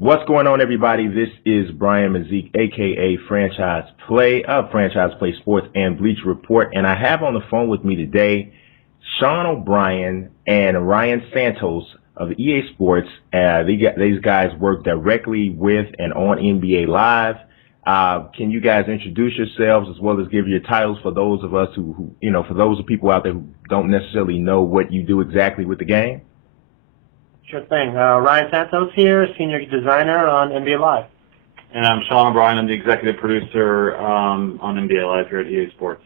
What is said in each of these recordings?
What's going on, everybody? This is Brian Mazik, aka Franchise Play of Franchise Play Sports and Bleacher Report, and I have on the phone with me today Sean O'Brien and Ryan Santos of EA Sports. These guys work directly with and on NBA Live. Can you guys introduce yourselves as well as give your titles for those of us who for those of people out there who don't necessarily know what you do exactly with the game? Sure thing. Ryan Santos here, Senior Designer on NBA Live. And I'm Sean O'Brien. I'm the Executive Producer on NBA Live here at EA Sports.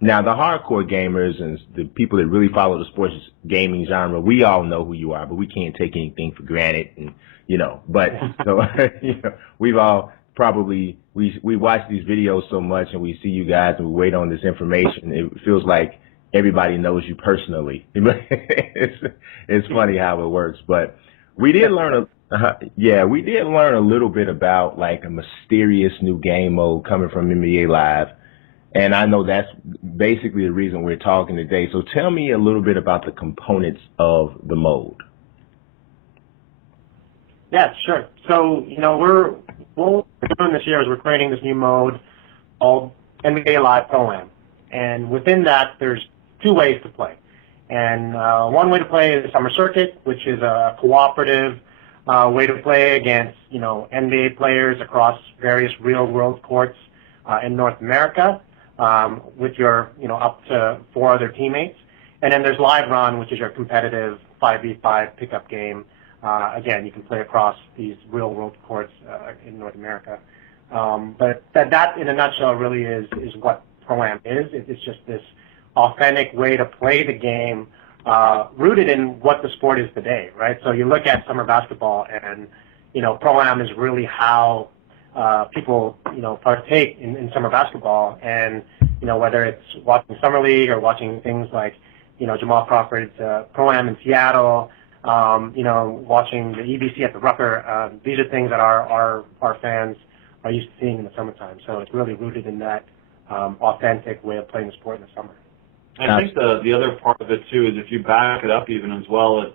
Now, the hardcore gamers and the people that really follow the sports gaming genre, we all know who you are, but we can't take anything for granted. And, but so, we've all probably, we watch these videos so much and we see you guys and we wait on this information. It feels like everybody knows you personally. It's funny how it works, but we did learn a little bit about like a mysterious new game mode coming from NBA Live, and I know that's basically the reason we're talking today. So tell me a little bit about the components of the mode. Yeah, sure. So what we're doing this year is we're creating this new mode called NBA Live Pro-Am, and within that there's two ways to play. And one way to play is the Summer Circuit, which is a cooperative way to play against, NBA players across various real-world courts in North America with your, up to 4 other teammates. And then there's Live Run, which is your competitive 5v5 pickup game. Again, you can play across these real-world courts in North America. But that, in a nutshell, really is what Pro-Am is. It's just this authentic way to play the game, rooted in what the sport is today, right? So you look at summer basketball, and Pro-Am is really how people partake in summer basketball, and whether it's watching Summer League or watching things like Jamal Crawford's Pro-Am in Seattle, watching the EBC at the Rucker. These are things that our fans are used to seeing in the summertime. So it's really rooted in that authentic way of playing the sport in the summer. I think the other part of it too is if you back it up even as well, it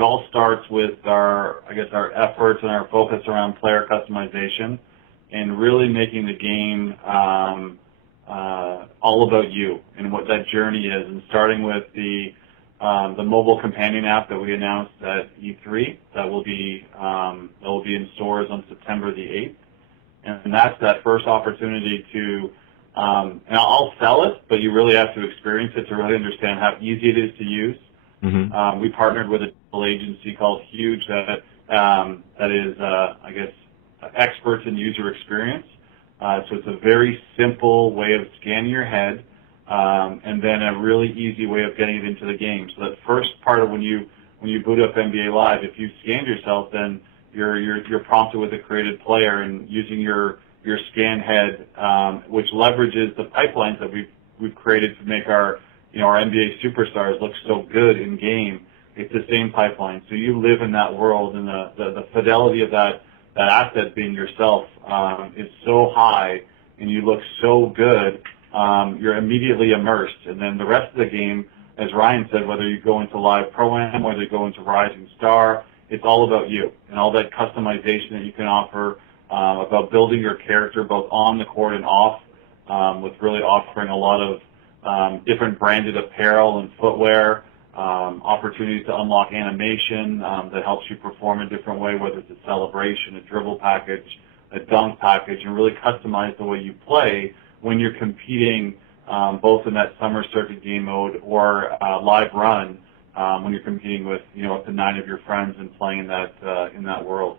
all starts with our efforts and our focus around player customization and really making the game all about you and what that journey is, and starting with the mobile companion app that we announced at E3 that will be in stores on September the 8th, and that's that first opportunity to. And I'll sell it, but you really have to experience it to really understand how easy it is to use. Mm-hmm. We partnered with a digital agency called Huge that is, experts in user experience. So it's a very simple way of scanning your head, and then a really easy way of getting it into the game. So that first part of when you boot up NBA Live, if you scanned yourself, then you're prompted with a created player, and using your scan head, which leverages the pipelines that we've created to make our NBA superstars look so good in game. It's the same pipeline, so you live in that world, and the fidelity of that asset being yourself is so high, and you look so good. You're immediately immersed, and then the rest of the game, as Ryan said, whether you go into Live Pro-Am, whether you go into Rising Star, it's all about you and all that customization that you can offer. About building your character both on the court and off, with really offering a lot of different branded apparel and footwear, opportunities to unlock animation that helps you perform a different way, whether it's a celebration, a dribble package, a dunk package, and really customize the way you play when you're competing both in that Summer Circuit game mode or Live Run when you're competing with up to 9 of your friends and playing in that world.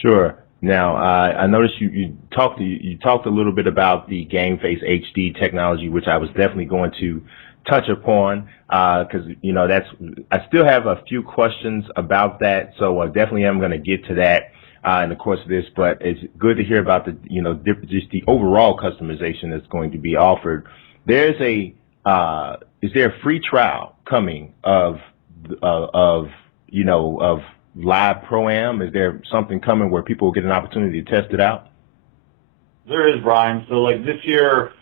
Sure. Now, I noticed you talked a little bit about the GameFaceHD technology, which I was definitely going to touch upon because I still have a few questions about that, so I definitely am going to get to that in the course of this. But it's good to hear about the just the overall customization that's going to be offered. Is there a free trial coming of Live Pro-Am? Is there something coming where people will get an opportunity to test it out? There is, Brian. So like this year,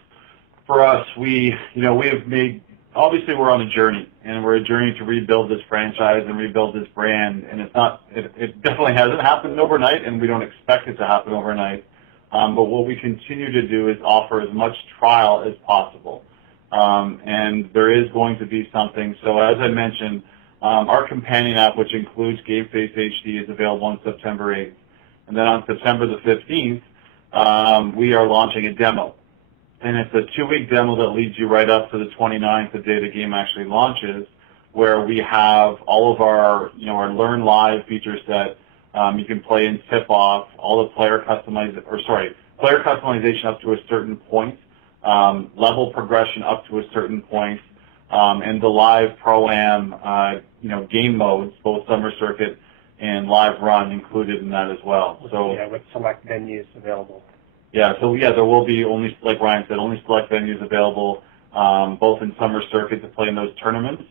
for us, we have made obviously we're on a journey, and we're a journey to rebuild this franchise and rebuild this brand, and it definitely hasn't happened overnight, and we don't expect it to happen overnight. But what we continue to do is offer as much trial as possible. And there is going to be something. So as I mentioned, our companion app, which includes GameFaceHD, is available on September 8th. And then on September the 15th, we are launching a demo. And it's a 2-week demo that leads you right up to the 29th, the day the game actually launches, where we have all of our, our Learn Live feature set. You can play in tip-off, all the player customization up to a certain point, level progression up to a certain point, and the live Pro-Am, game modes, both Summer Circuit and Live Run included in that as well. So yeah, with select venues available. Yeah, so there will be only, like Ryan said, only select venues available, both in Summer Circuit to play in those tournaments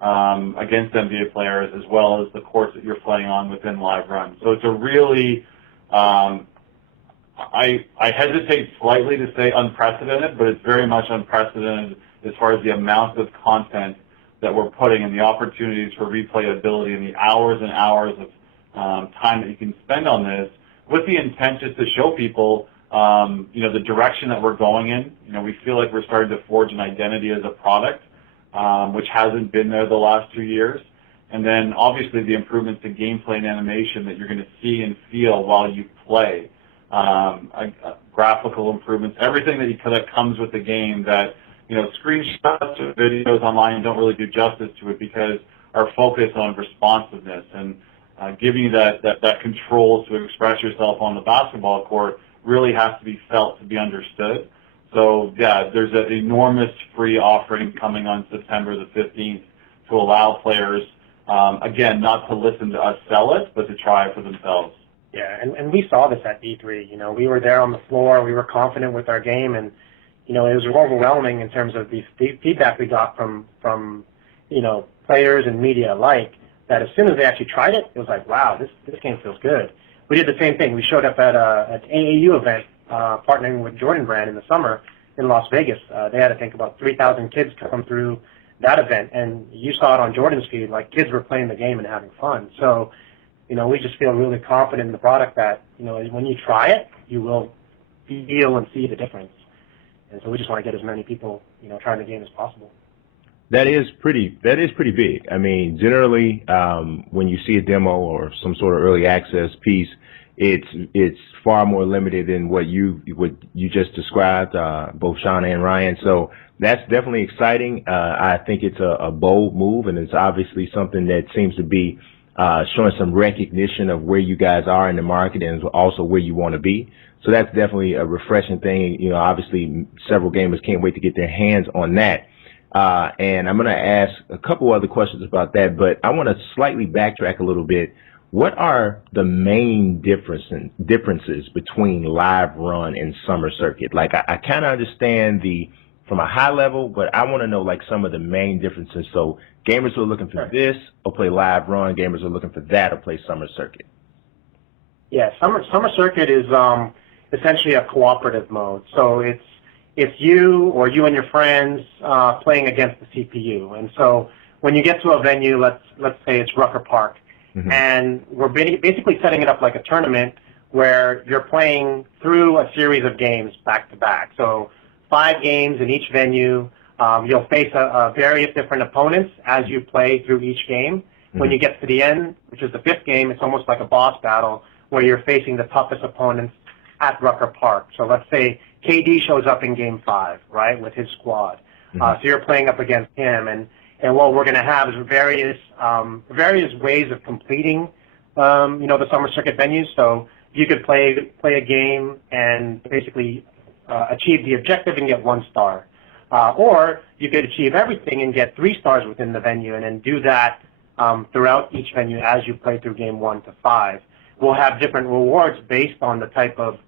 against NBA players, as well as the courts that you're playing on within Live Run. So it's a really, I hesitate slightly to say unprecedented, but it's very much unprecedented as far as the amount of content that we're putting and the opportunities for replayability and the hours and hours of time that you can spend on this, with the intent just to show people the direction that we're going in. We feel like we're starting to forge an identity as a product, which hasn't been there the last 2 years. And then obviously the improvements in gameplay and animation that you're going to see and feel while you play, graphical improvements, everything that comes with the game that, screenshots or videos online don't really do justice to it, because our focus on responsiveness and giving you that control to express yourself on the basketball court really has to be felt to be understood. So, yeah, there's an enormous free offering coming on September the 15th to allow players, again, not to listen to us sell it, but to try it for themselves. Yeah, and we saw this at E3. We were there on the floor. We were confident with our game, and, it was overwhelming in terms of the feedback we got from players and media alike, that as soon as they actually tried it, it was like, wow, this game feels good. We did the same thing. We showed up at an AAU event, partnering with Jordan Brand in the summer in Las Vegas. They had, I think, about 3,000 kids come through that event, and you saw it on Jordan's feed, like kids were playing the game and having fun. So, we just feel really confident in the product that, when you try it, you will feel and see the difference. And so we just want to get as many people, trying the game as possible. That is pretty big. I mean, generally, when you see a demo or some sort of early access piece, it's far more limited than what you just described, both Sean and Ryan. So that's definitely exciting. I think it's a bold move, and it's obviously something that seems to be showing some recognition of where you guys are in the market and also where you want to be. So that's definitely a refreshing thing. Obviously, several gamers can't wait to get their hands on that. And I'm going to ask a couple other questions about that, but I want to slightly backtrack a little bit. What are the main differences between Live Run and Summer Circuit? Like, I kind of understand from a high level, but I want to know, like, some of the main differences. So gamers who are looking for this will play Live Run. Gamers who are looking for that will play Summer Circuit. Yeah, Summer Circuit is essentially a cooperative mode. So it's you or you and your friends playing against the CPU. And so when you get to a venue, let's say it's Rucker Park, and we're basically setting it up like a tournament where you're playing through a series of games back to back. So 5 games in each venue. You'll face various different opponents as you play through each game. When you get to the end, which is the 5th game, it's almost like a boss battle where you're facing the toughest opponents at Rucker Park. So let's say KD shows up in Game 5, right, with his squad. So you're playing up against him, and what we're going to have is various ways of completing, the Summer Circuit venues. So you could play a game and basically achieve the objective and get 1 star. Or you could achieve everything and get 3 stars within the venue, and then do that throughout each venue as you play through Game 1 to 5. We'll have different rewards based on the type of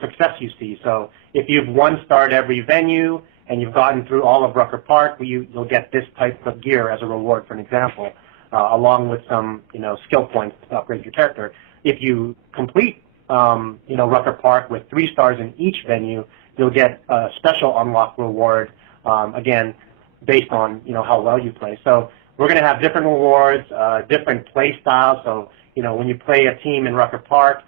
success you see. So if you've 1-starred every venue and you've gotten through all of Rucker Park, you'll get this type of gear as a reward, for an example, along with some skill points to upgrade your character. If you complete Rucker Park with 3 stars in each venue, you'll get a special unlock reward. Again, based on how well you play. So we're going to have different rewards, different play styles. So when you play a team in Rucker Park,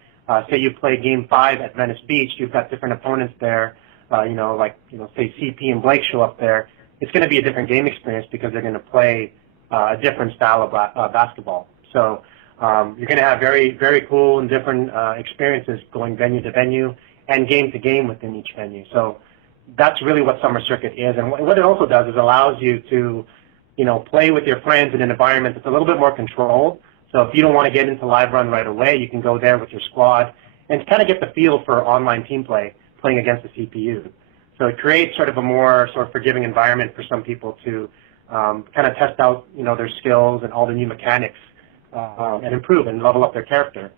say you play Game 5 at Venice Beach, you've got different opponents there. Say CP and Blake show up there. It's going to be a different game experience because they're going to play a different style of basketball. So you're going to have very, very cool and different experiences going venue to venue and game to game within each venue. So that's really what Summer Circuit is. And what it also does is allows you to, play with your friends in an environment that's a little bit more controlled. So if you don't want to get into live run right away, you can go there with your squad and kind of get the feel for online team play, playing against the CPU. So it creates sort of a more sort of forgiving environment for some people to kind of test out, their skills and all the new mechanics and improve and level up their character.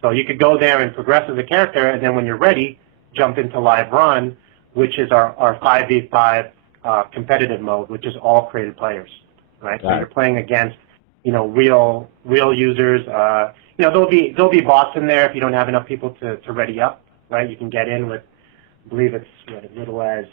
So you could go there and progress as a character, and then when you're ready, jump into live run, which is our 5v5 competitive mode, which is all created players, right? So you're playing against, real users. There'll be bots in there if you don't have enough people to ready up, right? You can get in with, I believe it's as little as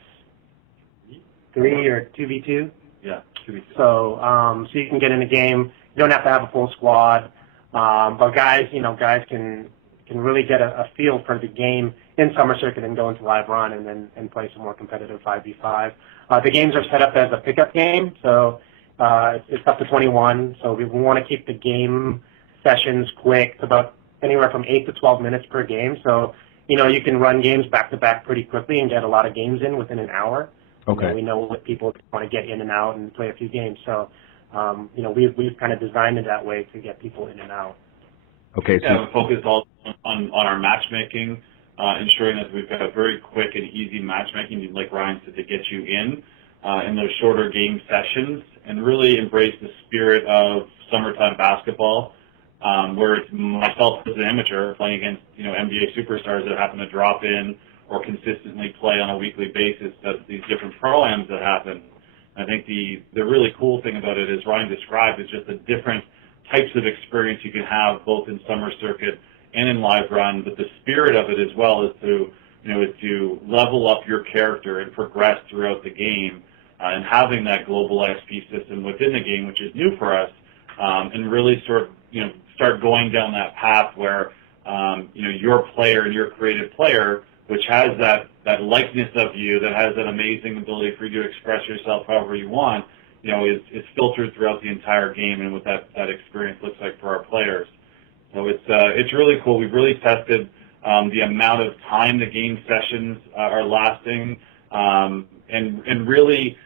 3 or 2v2. Yeah, 2v2. So you can get in the game. You don't have to have a full squad, but guys can really get a feel for the game in Summer Circuit and go into live run and play some more competitive 5v5. The games are set up as a pickup game, so it's up to 21. So we want to keep the game sessions quick, about anywhere from 8 to 12 minutes per game. So you can run games back to back pretty quickly and get a lot of games in within an hour. Okay. We know what people want to get in and out and play a few games. So we've kind of designed it that way to get people in and out. Okay. So we focus also on our matchmaking, ensuring that we've got a very quick and easy matchmaking, like Ryan said, to get you in those shorter game sessions, and really embrace the spirit of summertime basketball, where it's myself as an amateur playing against NBA superstars that happen to drop in or consistently play on a weekly basis. That's these different pro-ams that happen. I think the really cool thing about it, as Ryan described, is just the different types of experience you can have both in Summer Circuit and in Live Run, but the spirit of it as well is to level up your character and progress throughout the game, and having that global XP system within the game, which is new for us, and really start going down that path where your player and your creative player, which has that likeness of you, that has that amazing ability for you to express yourself however you want, is filtered throughout the entire game, and what that experience looks like for our players. So it's really cool. We've really tested the amount of time the game sessions are lasting, and really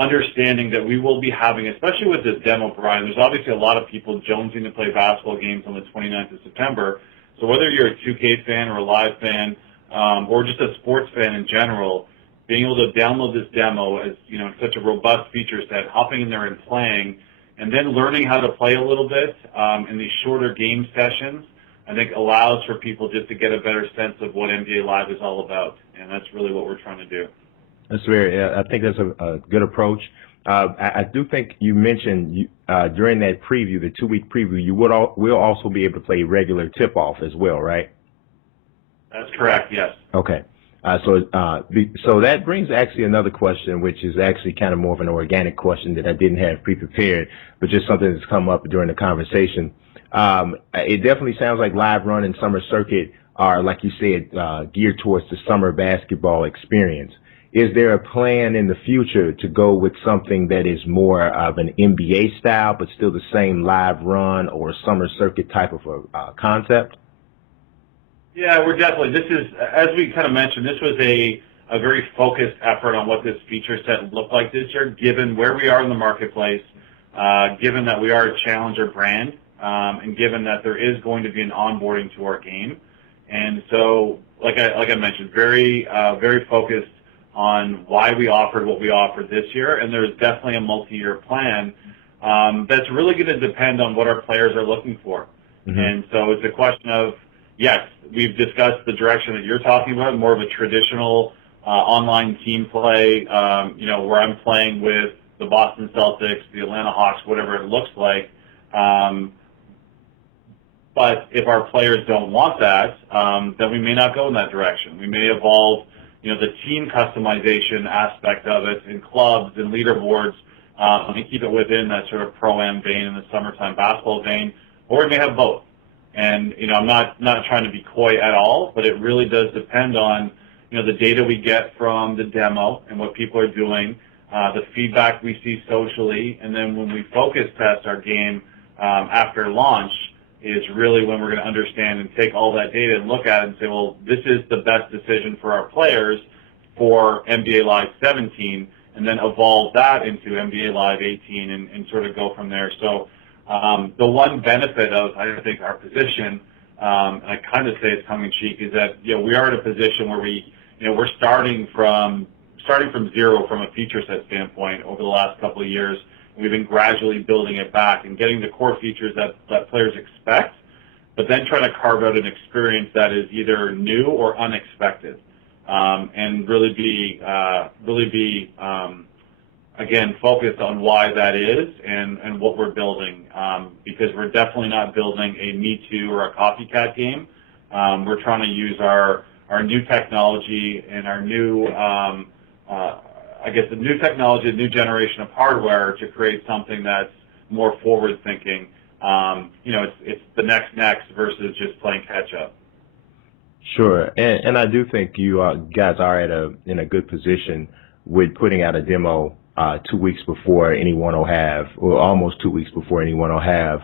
understanding that we will be having, especially with this demo, Brian, there's obviously a lot of people jonesing to play basketball games on the 29th of September. So whether you're a 2K fan or a Live fan, or just a sports fan in general, being able to download this demo as such a robust feature set, hopping in there and playing, and then learning how to play a little bit in these shorter game sessions, I think allows for people just to get a better sense of what NBA Live is all about, and that's really what we're trying to do. That's I think that's a good approach. I do think you mentioned during that preview, the 2-week preview, you will also be able to play regular tip-off as well, right? That's correct, yes. Okay. So that brings actually another question, which is actually kind of more of an organic question that I didn't have pre-prepared, but just something that's come up during the conversation. It definitely sounds like Live Run and Summer Circuit are, like you said, geared towards the summer basketball experience. Is there a plan in the future to go with something that is more of an NBA style, but still the same Live Run or Summer Circuit type of a concept? Yeah, we're definitely. This is, as we kind of mentioned, this was a very focused effort on what this feature set looked like this year, given where we are in the marketplace, given that we are a challenger brand, and given that there is going to be an onboarding to our game. And so, like I mentioned, very focused on why we offered what we offered this year, and there's definitely a multi-year plan that's really going to depend on what our players are looking for. Mm-hmm. And so it's a question of, yes, we've discussed the direction that you're talking about, more of a traditional online team play, where I'm playing with the Boston Celtics, the Atlanta Hawks, whatever it looks like. But if our players don't want that, then we may not go in that direction. We may evolve the team customization aspect of it in clubs and leaderboards, and keep it within that sort of pro-am vein and the summertime basketball vein, or we may have both. And I'm not trying to be coy at all, but it really does depend on the data we get from the demo and what people are doing, the feedback we see socially, and then when we focus test our game after launch is really when we're going to understand and take all that data and look at it and say, well, this is the best decision for our players for NBA Live 17, and then evolve that into NBA Live 18 and sort of go from there. So the one benefit of, I think, our position, and I kind of say it's tongue-in-cheek, is that we are in a position where we're starting from zero from a feature set standpoint over the last couple of years. We've been gradually building it back and getting the core features that players expect, but then trying to carve out an experience that is either new or unexpected, and really be again, focused on why that is and what we're building, because we're definitely not building a Me Too or a copycat game. We're trying to use our new technology and our new the new technology, the new generation of hardware to create something that's more forward-thinking. It's the next versus just playing catch-up. Sure, and I do think you guys are in a good position with putting out a demo 2 weeks before anyone will have, or almost 2 weeks before anyone will have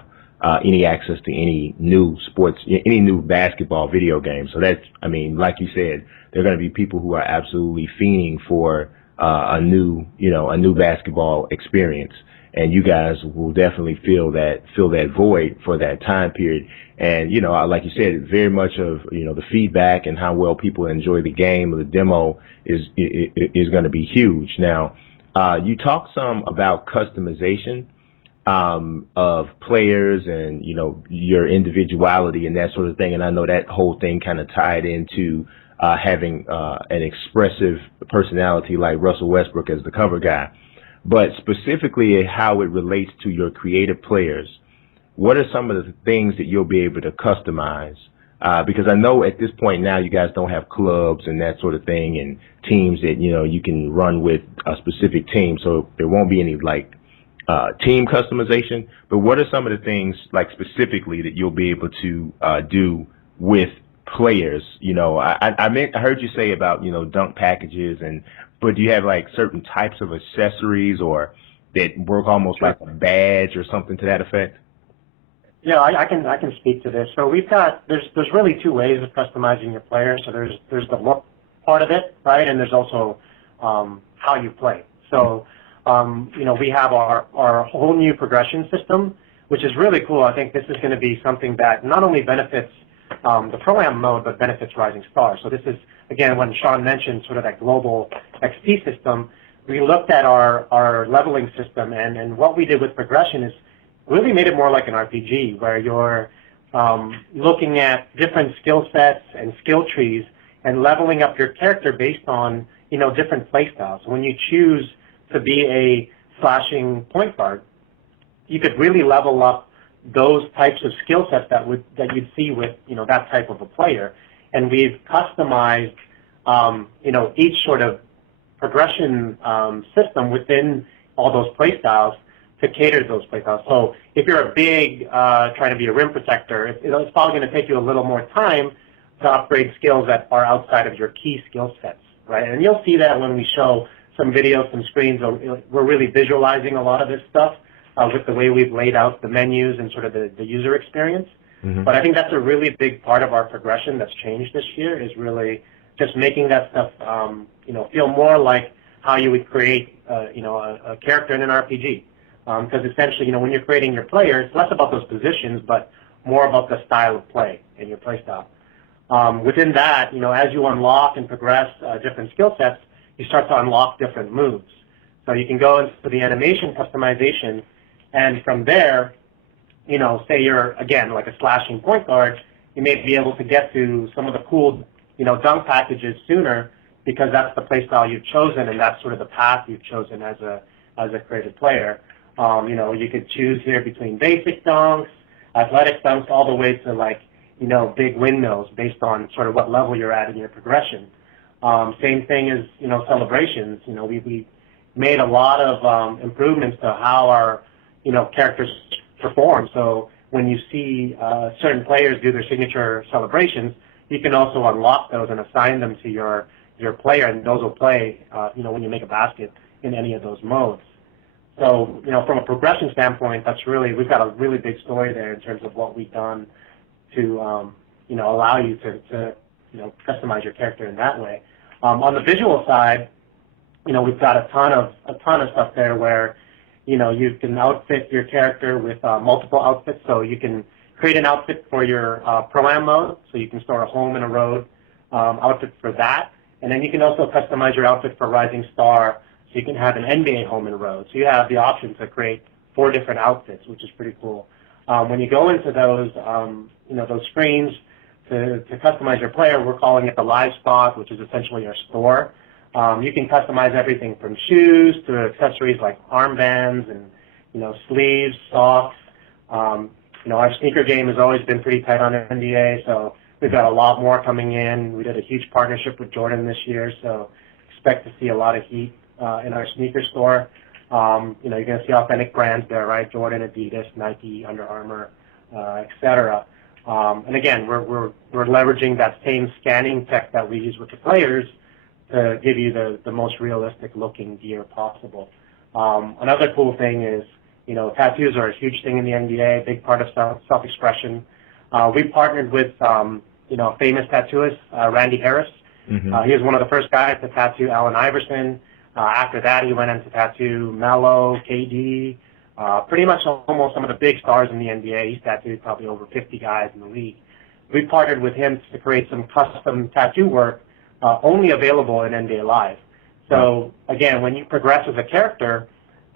any access to any new sports, any new basketball video game. So that's, like you said, there are going to be people who are absolutely fiending for a new basketball experience, and you guys will definitely fill that void for that time period. And like you said, very much of the feedback and how well people enjoy the game or the demo is going to be huge. Now, you talked some about customization of players and your individuality and that sort of thing, and I know that whole thing kind of tied into having an expressive personality like Russell Westbrook as the cover guy. But specifically how it relates to your creative players, what are some of the things that you'll be able to customize? Because I know at this point now you guys don't have clubs and that sort of thing and teams that you can run with a specific team, so there won't be any team customization. But what are some of the things specifically that you'll be able to do with players? I heard you say about dunk packages, but do you have certain types of accessories or that work almost like a badge or something to that effect? Yeah, I can speak to this. So there's really two ways of customizing your player. So there's the look part of it, right, and there's also how you play. So we have our whole new progression system, which is really cool. I think this is going to be something that not only benefits the Pro-Am mode, but benefits Rising Star. So this is, again, when Sean mentioned sort of that global XP system, we looked at our leveling system, and what we did with progression is really made it more like an RPG, where you're looking at different skill sets and skill trees and leveling up your character based on different play styles. So when you choose to be a slashing point guard, you could really level up those types of skill sets that you'd see with that type of a player. And we've customized each sort of progression system within all those play styles to cater to those play styles. So if you're a big trying to be a rim protector, it's probably going to take you a little more time to upgrade skills that are outside of your key skill sets, right? And you'll see that when we show some videos, some screens. We're really visualizing a lot of this stuff with the way we've laid out the menus and sort of the user experience. Mm-hmm. But I think that's a really big part of our progression that's changed this year, is really just making that stuff feel more like how you would create a character in an RPG. Because essentially, when you're creating your player, it's less about those positions, but more about the style of play and your play style. Within that, as you unlock and progress different skill sets, you start to unlock different moves. So you can go into the animation customization, and from there, say you're, again, like a slashing point guard, you may be able to get to some of the cool, dunk packages sooner because that's the play style you've chosen, and that's sort of the path you've chosen as a creative player. You could choose here between basic dunks, athletic dunks, all the way to big windmills based on sort of what level you're at in your progression. Same thing as, celebrations. We made a lot of improvements to how our, characters perform. So when you see certain players do their signature celebrations, you can also unlock those and assign them to your player, and those will play, when you make a basket in any of those modes. So, from a progression standpoint, we've got a really big story there in terms of what we've done to, allow you to customize your character in that way. On the visual side, we've got a ton of stuff there where, you can outfit your character with multiple outfits. So you can create an outfit for your Pro-Am mode, so you can store a home and a road outfit for that. And then you can also customize your outfit for Rising Star, so you can have an NBA home and road. So you have the option to create 4 different outfits, which is pretty cool. When you go into those, those screens to customize your player, we're calling it the live spot, which is essentially your store. You can customize everything from shoes to accessories like armbands and, sleeves, socks. Our sneaker game has always been pretty tight on NBA, so we've got a lot more coming in. We did a huge partnership with Jordan this year, so expect to see a lot of heat in our sneaker store. You're going to see authentic brands there, right? Jordan, Adidas, Nike, Under Armour, etc. And again, we're leveraging that same scanning tech that we use with the players to give you the most realistic looking gear possible. Another cool thing is, tattoos are a huge thing in the NBA, a big part of self-expression. We partnered with, famous tattooist, Randy Harris. Mm-hmm. He was one of the first guys to tattoo Allen Iverson. After that, he went on to tattoo Melo, KD, pretty much almost some of the big stars in the NBA. He's tattooed probably over 50 guys in the league. We partnered with him to create some custom tattoo work only available in NBA Live. So, again, when you progress as a character,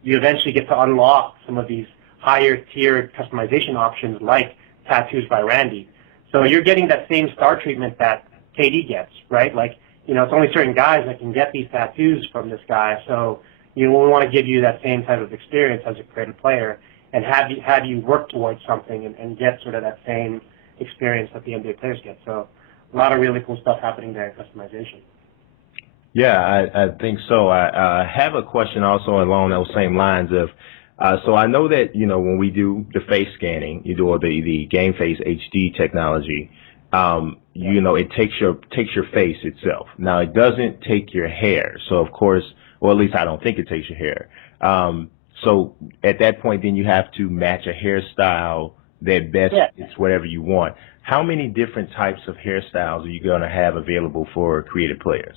you eventually get to unlock some of these higher-tiered customization options like Tattoos by Randy. So you're getting that same star treatment that KD gets, right? Like, it's only certain guys that can get these tattoos from this guy. So we want to give you that same type of experience as a creative player and have you work towards something and get sort of that same experience that the NBA players get. So a lot of really cool stuff happening there in customization. Yeah, I think so. I have a question also along those same lines of, so I know that, when we do the face scanning, you do the GameFaceHD technology, it takes your face itself. Now, it doesn't take your hair. So, of course, well, at least I don't think it takes your hair. So at that point, then you have to match a hairstyle that best fits whatever you want. How many different types of hairstyles are you going to have available for creative players?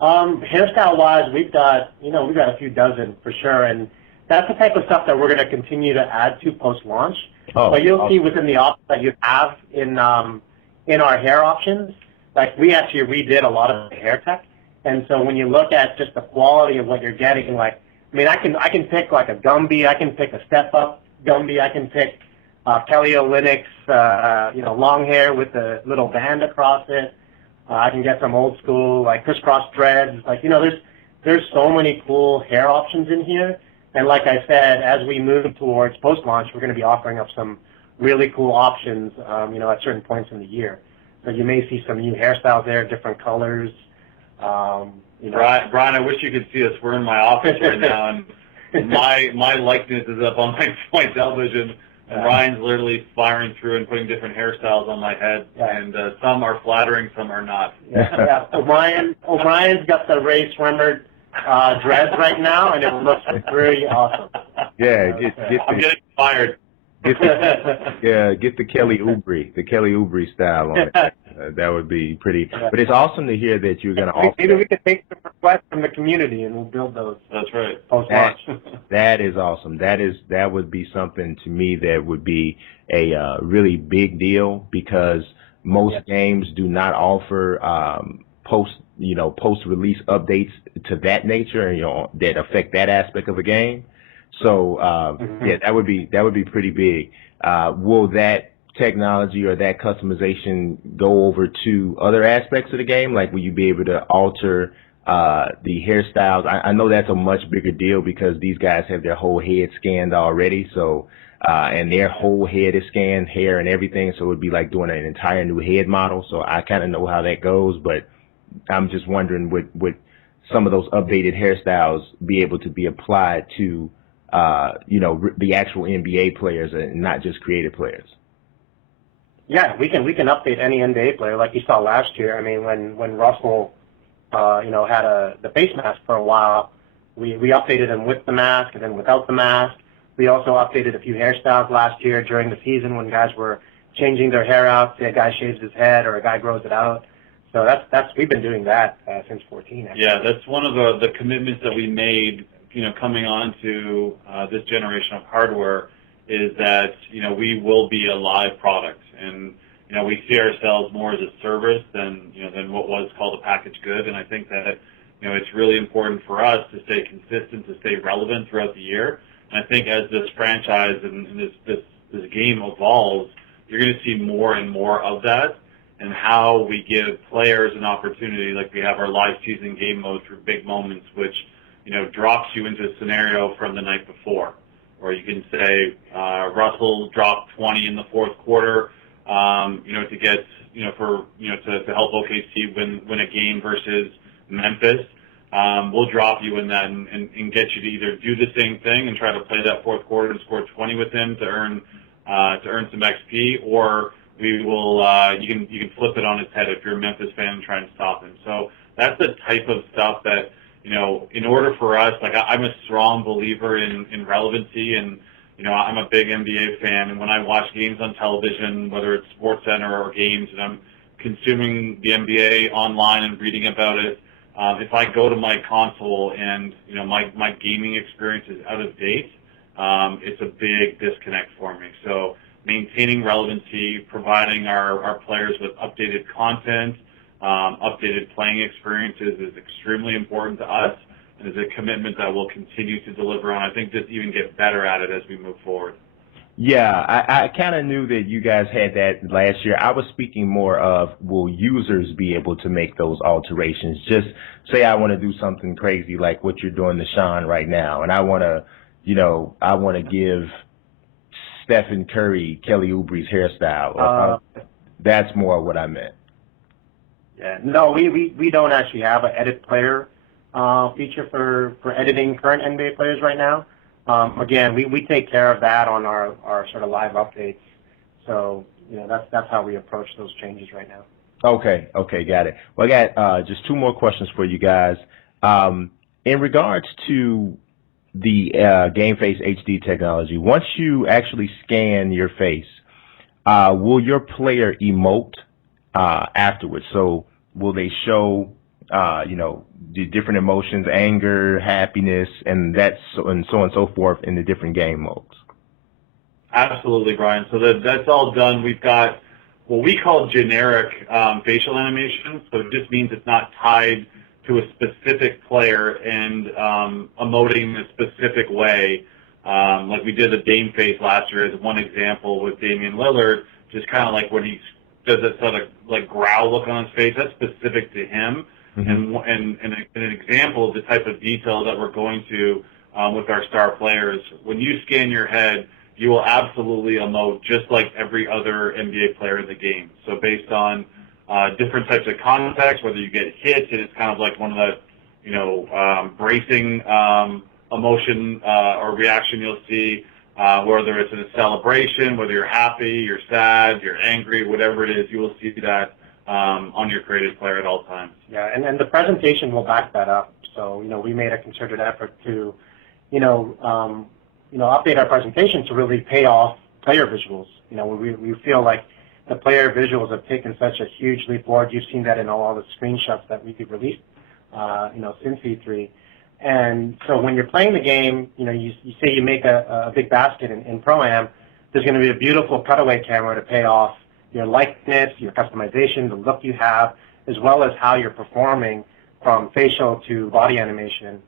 Hairstyle-wise, we've got a few dozen for sure, and that's the type of stuff that we're going to continue to add to post-launch. But you'll see within the options that you have in our hair options, like we actually redid a lot of the hair tech, and so when you look at just the quality of what you're getting, I can pick like a Gumby, I can pick a step-up Gumby, I can pick Kelly Olynyk's, long hair with a little band across it. I can get some old school, like crisscross dreads. There's so many cool hair options in here. And like I said, as we move towards post-launch, we're going to be offering up some really cool options, at certain points in the year. So you may see some new hairstyles there, different colors. Brian, I wish you could see us. We're in my office right now, and my likeness is up on my television. And Ryan's literally firing through and putting different hairstyles on my head, and some are flattering, some are not. Yeah. O'Brien's got the Ray Swimmer dreads right now, and it looks pretty awesome. Yeah, I'm getting fired. Get the Kelly Oubre style on it. That would be pretty. But it's awesome to hear that you're going to offer. Maybe we could take some requests from the community and we'll build those. That's right. Post-launch. That is awesome. That would be something to me that would be a really big deal, because most games do not offer post-release updates to that nature, that affect that aspect of a game. So that would be pretty big. Will that technology or that customization go over to other aspects of the game? Like, will you be able to alter the hairstyles? I know that's a much bigger deal because these guys have their whole head scanned already. So and their whole head is scanned, hair and everything. So it would be like doing an entire new head model. So I kind of know how that goes, but I'm just wondering, would some of those updated hairstyles be able to be applied to, the actual NBA players and not just creative players? Yeah, we can update any NBA player like you saw last year. I mean, when Russell, had the face mask for a while, we updated him with the mask and then without the mask. We also updated a few hairstyles last year during the season when guys were changing their hair out. Say a guy shaves his head or a guy grows it out. So we've been doing that since 14. Actually. Yeah, that's one of the commitments that we made, coming on to this generation of hardware, is that, we will be a live product. And, we see ourselves more as a service than what was called a packaged good. And I think that, it's really important for us to stay consistent, to stay relevant throughout the year. And I think as this franchise and this game evolves, you're going to see more and more of that, and how we give players an opportunity, like we have our live season game mode through big moments, which, drops you into a scenario from the night before. Or you can say, Russell dropped 20 in the fourth quarter, to get, to help OKC win a game versus Memphis. We'll drop you in that and get you to either do the same thing and try to play that fourth quarter and score 20 with him to earn some XP, or we will you can flip it on its head if you're a Memphis fan and try and stop him. So that's the type of stuff that, in order for us, like I'm a strong believer in relevancy, and I'm a big NBA fan, and when I watch games on television, whether it's SportsCenter or games, and I'm consuming the NBA online and reading about it, if I go to my console and my gaming experience is out of date, it's a big disconnect for me. So maintaining relevancy, providing our players with updated content, updated playing experiences is extremely important to us, and is a commitment that we'll continue to deliver on. I think just even get better at it as we move forward. Yeah, I kind of knew that you guys had that last year. I was speaking more of, will users be able to make those alterations? Just say I want to do something crazy like what you're doing to Sean right now, and I want to give Stephen Curry Kelly Oubre's hairstyle. That's more what I meant. Yeah, no, we don't actually have an edit player feature for editing current NBA players right now. Again, we take care of that on our sort of live updates. So, that's how we approach those changes right now. Okay, got it. Well, I got just two more questions for you guys. In regards to the GameFaceHD technology, once you actually scan your face, will your player emote afterwards? So will they show the different emotions, anger, happiness, and so on and so forth in the different game modes? Absolutely, Brian. So that's all done. We've got what we call generic facial animation. So it just means it's not tied to a specific player and emoting a specific way. Like we did the Dame face last year as one example with Damian Lillard, just kind of like when he does that sort of like growl look on his face. That's specific to him. Mm-hmm. And an example of the type of detail that we're going to with our star players. When you scan your head, you will absolutely emote just like every other NBA player in the game. So based on different types of context, whether you get hit and it's kind of like one of the, bracing emotion or reaction you'll see, whether it's in a celebration, whether you're happy, you're sad, you're angry, whatever it is, you will see that on your creative player at all times. Yeah, and the presentation will back that up. So, we made a concerted effort to, update our presentation to really pay off player visuals. We feel like the player visuals have taken such a huge leap forward. You've seen that in all the screenshots that we've released, since E3. And so when you're playing the game, you say you make a big basket in Pro-Am, there's going to be a beautiful cutaway camera to pay off your likeness, your customization, the look you have, as well as how you're performing from facial to body animation.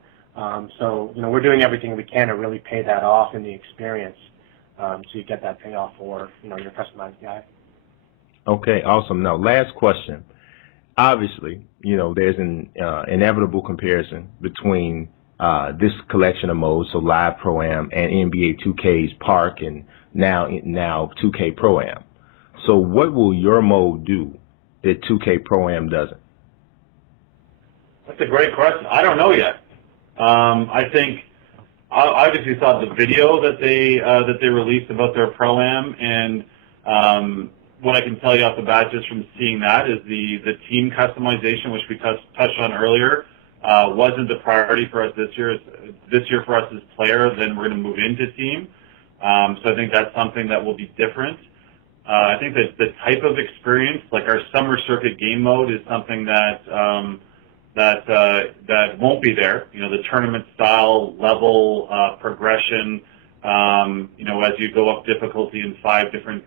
So, we're doing everything we can to really pay that off in the experience, so you get that payoff for, your customized guy. Okay, awesome. Now, last question. Obviously, there's an inevitable comparison between this collection of modes, so Live Pro-Am, and NBA 2K's Park, and now 2K Pro-Am. So what will your mode do that 2K Pro-Am doesn't? That's a great question. I don't know yet. I think I obviously saw the video that they released about their Pro-Am, and what I can tell you off the bat just from seeing that is the team customization, which we touched on earlier, wasn't the priority for us this year. This year for us is player, then we're going to move into team. So I think that's something that will be different. I think that the type of experience, like our summer circuit game mode, is something that won't be there. You know, the tournament style level progression. You know, as you go up difficulty in 5 different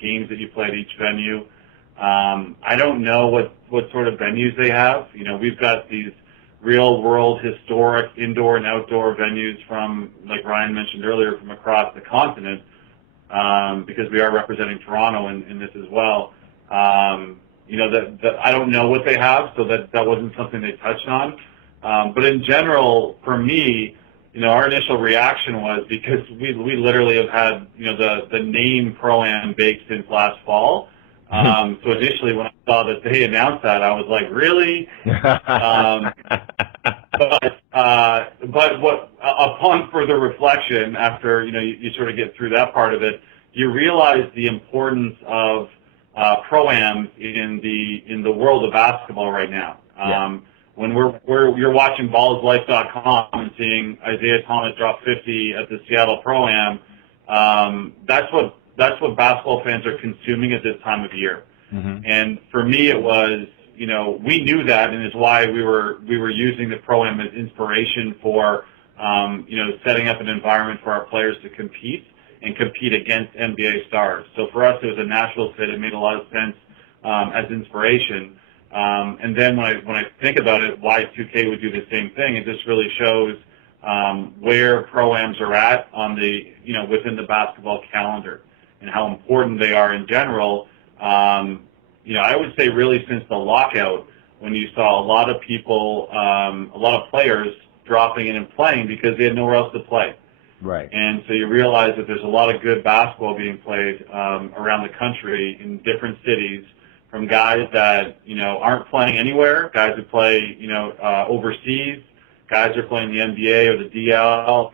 games that you play at each venue. I don't know what sort of venues they have. You know, we've got these real world historic indoor and outdoor venues from, like Ryan mentioned earlier, from across the continent, because we are representing Toronto in this as well. You know, I don't know what they have, so that wasn't something they touched on. But in general, for me, you know, our initial reaction was, because we literally have had, you know, the name Pro-Am baked since last fall. So initially when I saw that they announced that, I was like, really? But what upon further reflection, after, you know, you sort of get through that part of it, you realize the importance of Pro-Am in the world of basketball right now. When you're watching ballslife.com and seeing Isaiah Thomas drop 50 at the Seattle Pro-Am, that's what basketball fans are consuming at this time of year. Mm-hmm. And for me, it was, you know, we knew that, and it's why we were using the Pro-Am as inspiration for, you know, setting up an environment for our players to compete against NBA stars. So for us, it was a natural fit. It made a lot of sense as inspiration. And then when I think about it, why 2K would do the same thing, it just really shows where Pro-Ams are at on the, you know, within the basketball calendar and how important they are in general. You know, I would say really since the lockout, when you saw a lot of people, a lot of players dropping in and playing because they had nowhere else to play. Right. And so you realize that there's a lot of good basketball being played around the country in different cities, from guys that, you know, aren't playing anywhere, guys who play, you know, overseas, guys who are playing the NBA or the DL.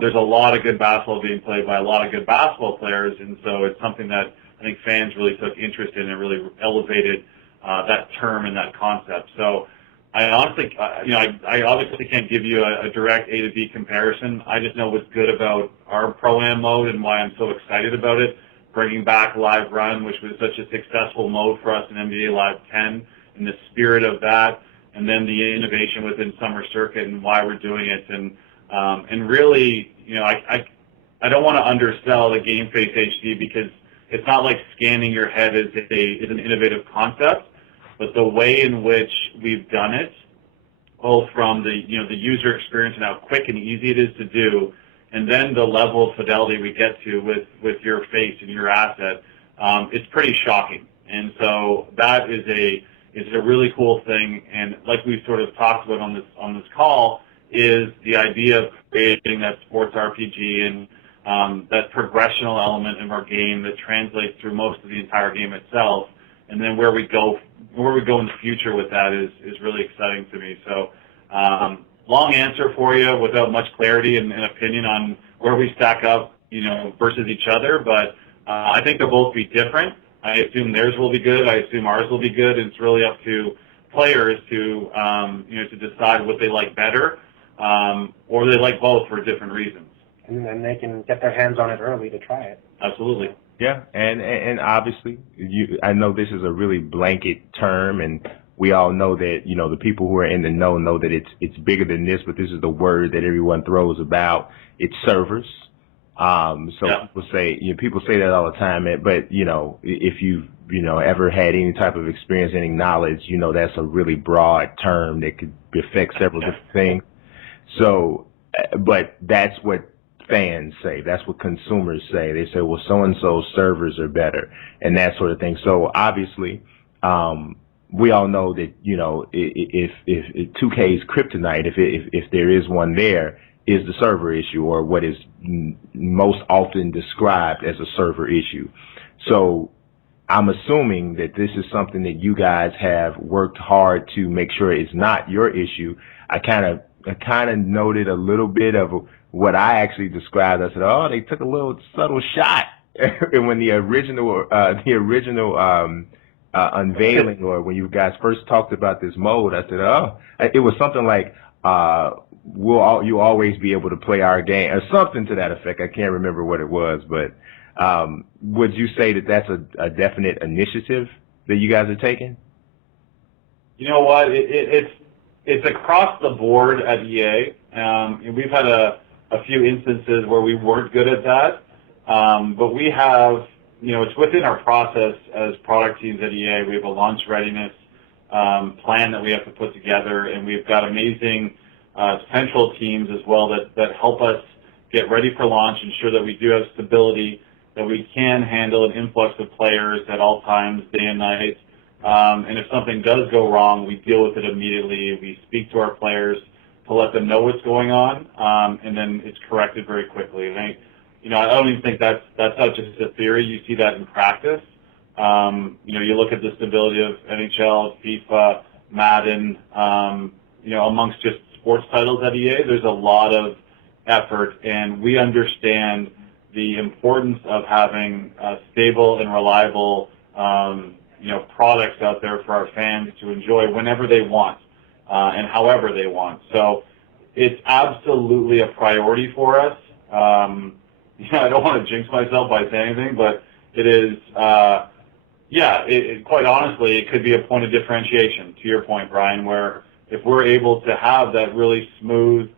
There's a lot of good basketball being played by a lot of good basketball players, and so it's something that I think fans really took interest in and really elevated that term and that concept. So I honestly, you know, I obviously can't give you a direct A to B comparison. I just know what's good about our Pro-Am mode and why I'm so excited about it. Bringing back Live Run, which was such a successful mode for us in NBA Live 10, and the spirit of that, and then the innovation within Summer Circuit and why we're doing it, and really, you know, I don't want to undersell the GameFaceHD, because it's not like scanning your head is an innovative concept, but the way in which we've done it, both from the, you know, the user experience and how quick and easy it is to do, and then the level of fidelity we get to with your face and your asset, it's pretty shocking. And so that is a really cool thing. And like we sort of talked about on this call, is the idea of creating that sports RPG and that progressional element of our game that translates through most of the entire game itself. And then where we go in the future with that is really exciting to me. So long answer for you without much clarity and opinion on where we stack up, you know, versus each other. But I think they'll both be different. I assume theirs will be good. I assume ours will be good. And it's really up to players to, you know, to decide what they like better, or they like both for different reasons. And then they can get their hands on it early to try it. Absolutely. Yeah, and obviously, I know this is a really blanket term, and we all know that, you know, the people who are in the know that it's bigger than this, but this is the word that everyone throws about. It's servers. So yeah. People say that all the time, but, you know, if you've, you know, ever had any type of experience, any knowledge, you know, that's a really broad term that could affect several different things. So, but that's what fans say. That's what consumers say. They say, well, so-and-so servers are better and that sort of thing. So obviously, we all know that, you know, if 2K's kryptonite, if there is one there, is the server issue, or what is most often described as a server issue. So I'm assuming that this is something that you guys have worked hard to make sure it's not your issue. I kind of noted a little bit of what I actually described. I said, "Oh, they took a little subtle shot." And when the original unveiling, or when you guys first talked about this mode, I said, "Oh," it was something like, "You always be able to play our game," or something to that effect. I can't remember what it was, but would you say that that's a definite initiative that you guys are taking? You know what? It's across the board at EA. We've had a few instances where we weren't good at that, but we have, it's within our process as product teams at EA. We have a launch readiness plan that we have to put together, and we've got amazing central teams as well that help us get ready for launch, ensure that we do have stability, that we can handle an influx of players at all times, day and night. And if something does go wrong, we deal with it immediately. We speak to our players to let them know what's going on, and then it's corrected very quickly. And I don't even think that's not just a theory. You see that in practice. You look at the stability of NHL, FIFA, Madden, amongst just sports titles at EA. There's a lot of effort, and we understand the importance of having stable and reliable products out there for our fans to enjoy whenever they want and however they want. So it's absolutely a priority for us. I don't want to jinx myself by saying anything, but it is, quite honestly, it could be a point of differentiation, to your point, Brian, where if we're able to have that really smooth,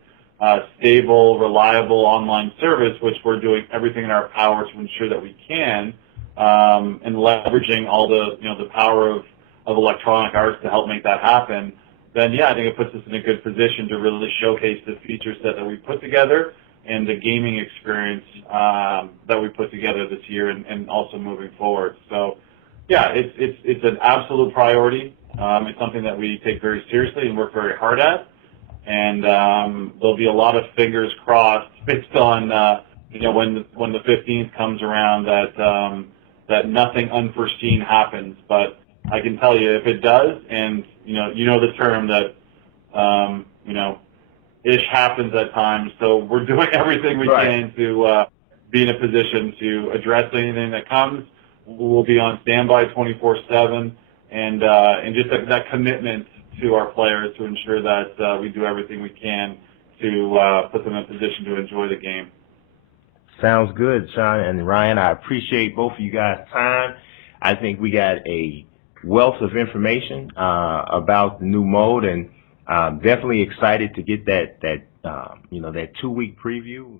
stable, reliable online service, which we're doing everything in our power to ensure that we can, and leveraging all the power of electronic arts to help make that happen, then I think it puts us in a good position to really showcase the feature set that we put together and the gaming experience that we put together this year and also moving forward. So, it's an absolute priority. It's something that we take very seriously and work very hard at. And there'll be a lot of fingers crossed based on when the 15th comes around that nothing unforeseen happens. But I can tell you, if it does, and the term that ish happens at times. So we're doing everything we can to be in a position to address anything that comes. We'll be on standby 24/7, and just that commitment to our players to ensure that we do everything we can to put them in a position to enjoy the game. Sounds good, Sean and Ryan. I appreciate both of you guys' time. I think we got a wealth of information about the new mode, and definitely excited to get that 2-week preview.